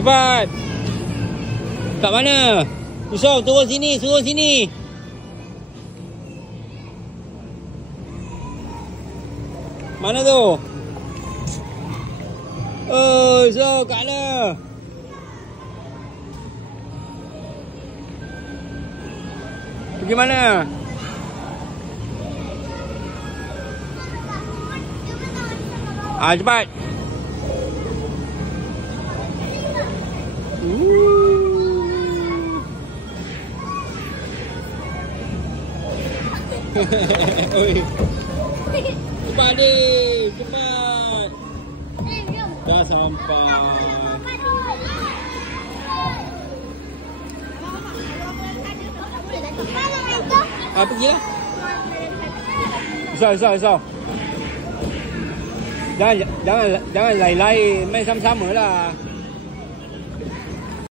Cepat. Kat mana? Yusof, turun sini, turun sini. Mana tu? Oh, Yusof, kat mana? Pergi mana? Cepat. Oi. Cepat deh, cepat. Dah sampai. Pergilah. Usah. Jangan lain-lain, main sama-sama lah.